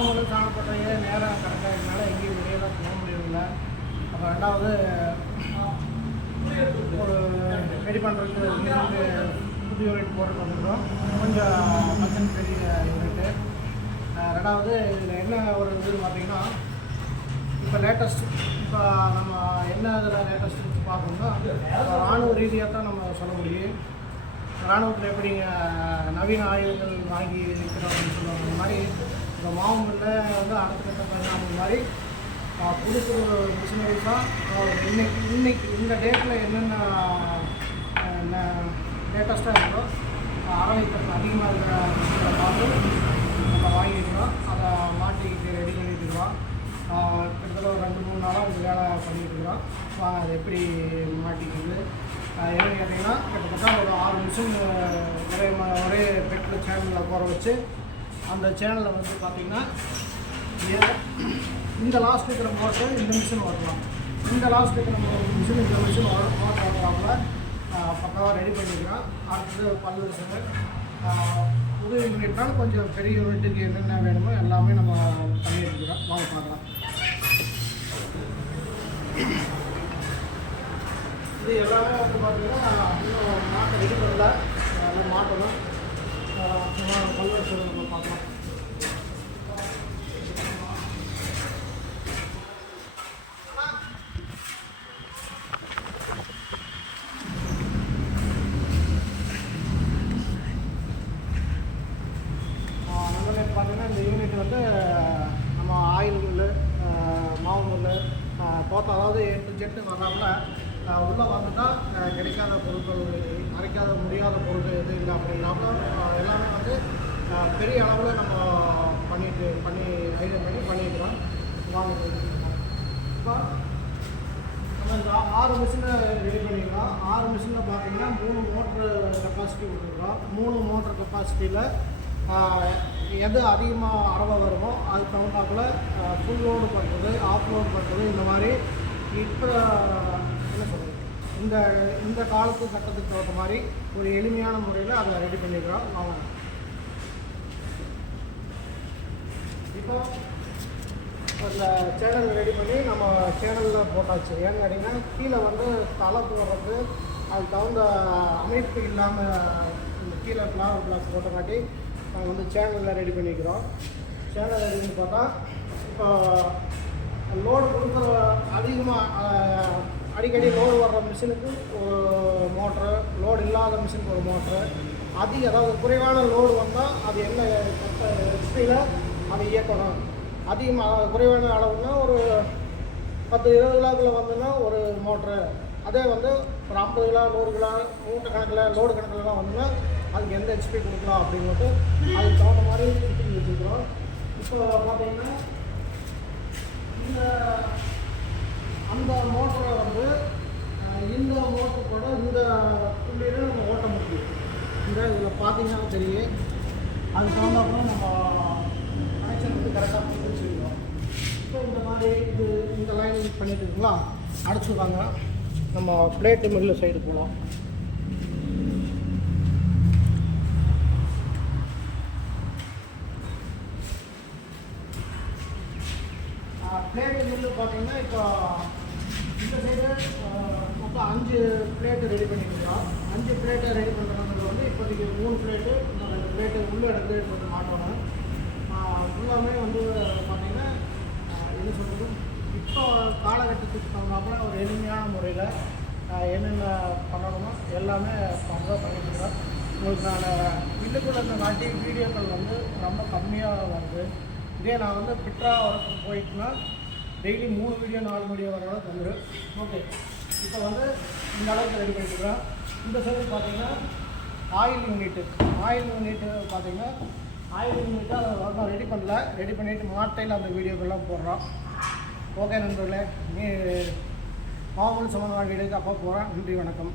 மாவுங்களும் காணப்பட்டையே நேரம் கரெக்டாக இருக்கனால எங்கேயும் வெளியெல்லாம் போக முடியவில்லை. அப்போ ரெண்டாவது ஒரு ரெடி பண்ணுறதுக்கு புது யூனிட் போட்டு வந்துருக்கோம். கொஞ்சம் பர்சன்ட் பெரிய யூனிட்டு. ரெண்டாவது இதில் என்ன ஒரு இதுன்னு பார்த்தீங்கன்னா, இப்போ லேட்டஸ்ட் இப்போ நம்ம என்ன இதில் லேட்டஸ்ட் பார்க்கணும்னா இராணுவ ரீதியாக தான் நம்ம சொல்ல முடியும். இராணுவத்தில் எப்படி நவீன ஆயுதங்கள் வாங்கி இருக்கிறோம் அப்படின்னு சொல்லுவாங்க. அந்த மாதிரி இந்த மாவுங்களில் வந்து அடுத்த கட்ட பரிணாமம் மாதிரி புது புது மிஷினரிஸ் தான் இன்னைக்கு இந்த டேட்டில் என்னென்ன லேட்டஸ்ட்டாக இருக்கோ ஆரம்பிக்கிறது அதிகமாக இருக்கிற மிஷினை பார்த்து நம்ம வாங்கிக்கிறோம். அதை மாட்டிக்கிட்டு ரெடி பண்ணிட்டு இருக்கோம். கிட்டத்தட்ட ஒரு 2-3 நாளாக இந்த வேலை பண்ணிகிட்டு இருக்கிறோம். அது எப்படி மாட்டிக்கிறது என்னென்னு கேட்டிங்கன்னா, கிட்டத்தட்ட ஒரு 6 மிஷின் ஒரே பெட்டில் சேனலில் போகிற வச்சு அந்த சேனலில் வந்து பார்த்திங்கன்னா இந்த லாஸ்ட் இருக்கிற மோட்டர் இந்த மிஷின் ஓட்டலாம், இந்த லாஸ்ட் இருக்கிற மிஷின் இந்த மிஷின் மோட்டர் ஓட்டுறாப்புல பக்காவாக ரெடி பண்ணிக்கிறோம். அடுத்தது பல்வேறு புது யூனிட்னாலும் கொஞ்சம் பெரிய யூனிட்டுக்கு என்னென்ன வேணுமோ எல்லாமே நம்ம பண்ணியிருக்கிறோம். வாங்க பார்க்கலாம். இது எல்லாமே வந்து பார்த்திங்கன்னா இன்னும் மாட்டை ரெடி பண்ணல, எல்லாம் மாட்டணும். பல்வேறு நம்ம பார்க்கலாம். பார்த்தீங்கன்னா இந்த யூனிட் வந்து நம்ம ஆயில் மில்லு, மாவு மில்லு, தோட்டம், அதாவது ஜெட்டு வர்றாப்புல உள்ளே வந்துட்டால் கிடைக்காத பொருட்கள், அரைக்காத முடியாத பொருட்கள் எது இல்லை அப்படின்னாப்புல எல்லாமே வந்து பெரிய அளவில் நம்ம பண்ணி ஐடியா பண்ணிக்கிறோம். வாங்க இப்போ நம்ம இந்த 6 மிஷினை ரெடி பண்ணிக்கிறோம். 6 மிஷினில் பார்த்தீங்கன்னா 3 மோட்ரு கெப்பாசிட்டி கொடுத்துருக்குறோம். 3 மோட்ரு கெப்பாசிட்டியில் எது அதிகமாக அரவை வருமோ அதுக்கு தகுந்தாப்புல ஃபுல் லோடு பண்ணுறது, ஆஃப் லோடு பண்ணுறது, இந்த மாதிரி இப்போ என்ன சொல்கிறது இந்த காலத்து கட்டத்துக்கு தகுந்த மாதிரி ஒரு எளிமையான முறையில் அதை ரெடி பண்ணிக்கிறோம். அவங்க இப்போ அந்த சேனல் ரெடி பண்ணி நம்ம சேனலில் போட்டாச்சு. ஏன்னு கேட்டிங்கன்னா கீழே வந்து தலை போடுறது அதுக்கு தகுந்த அமைப்பு இல்லாமல் கீழே பிளாக் போட்டங்காட்டி நாங்கள் வந்து சேனலில் ரெடி பண்ணிக்கிறோம். சேனல் ரெடி பண்ணி பார்த்தா இப்போ லோடு கொடுக்குற அதிகமாக அடிக்கடி லோடு வர்ற மிஷினுக்கு ஒரு மோட்ரு, லோடு இல்லாத மிஷினுக்கு ஒரு மோட்ரு, அதாவது குறைவான லோடு வந்தால் அது என்ன ஹெச்பியில் அதை இயக்கணும். அதிகமாக குறைவான அளவுன்னா ஒரு 10-20 கிலோக்குள்ளே வந்ததுன்னா ஒரு மோட்ரு, அதே வந்து ஒரு 50 கிலோ 100 கிலோ மூட்டை கணக்கில் லோடு கணக்கிலலாம் வந்தோம்னா அதுக்கு எந்த ஹெச்பி கொடுக்கலாம் அப்படின்ட்டு அதுக்கு தகுந்த மாதிரி ஃபிட்டிங் வச்சுக்கிறோம். இப்போ பார்த்தீங்கன்னா அந்த மோட்டரை வந்து இந்த மோட்டர் கூட இந்த புள்ளியில் நம்ம ஓட்ட முடியும். இதில் பார்த்தீங்கன்னா தெரியும். அதுக்கு தகுந்தாப்புல நம்ம கனெக்ஷன் வந்து கரெக்டாக பண்ணி வச்சுருக்கோம். இப்போ இந்த மாதிரி இந்த லைன் பண்ணிட்டு இருக்குங்களா, அடைச்சிருக்காங்க. நம்ம பிளேட்டு மில்லு சைடு போகலாம். பிளேட்டு மில்லு பார்த்தீங்கன்னா இப்போ இந்த சைடு மொத்தம் 5 பிளேட்டு ரெடி பண்ணிக்கலாம். 5 பிளேட்டை ரெடி பண்ணுறது வந்து இப்போதைக்கு 3 பிளேட்டு, 2 பிளேட்டு உள்ளே எடுத்து கொஞ்சம் மாட்டணும். ஃபுல்லாமே வந்து பார்த்திங்கன்னா என்ன சொல்கிறது, இப்போ காலகட்டத்துக்கு தகுந்தாப்புல ஒரு எளிமையான முறையில் என்னென்ன பண்ணணுமோ எல்லாமே பண்ணிட்டுருக்கோம். உங்களுக்கு நான் இல்லுக்குள்ள இந்த நாட்டி வீடியோக்கள் வந்து ரொம்ப கம்மியாக வருது. இதே நான் வந்து பிட்ரா ஒர்க்கு போயிட்டுனா டெய்லி 3 வீடியோ 4 வீடியோ வர வந்துடும். ஓகே, இப்போ வந்து இந்த அளவுக்கு ரெடி பண்ணிட்டுருக்கோம். இந்த சைடு பார்த்தீங்கன்னா ஆயில் யூனிட்டு பார்த்தீங்கன்னா ஆயில் யூனிட்டு அதை வரணும் ரெடி பண்ணல. ரெடி பண்ணிவிட்டு மாட்டையில் அந்த வீடியோக்கெல்லாம் போடுறோம். ஓகே நண்பர்களே, நீ மாமூல் சம்பந்தமான வீடியோக்கு அப்போ போகிறேன். நன்றி, வணக்கம்.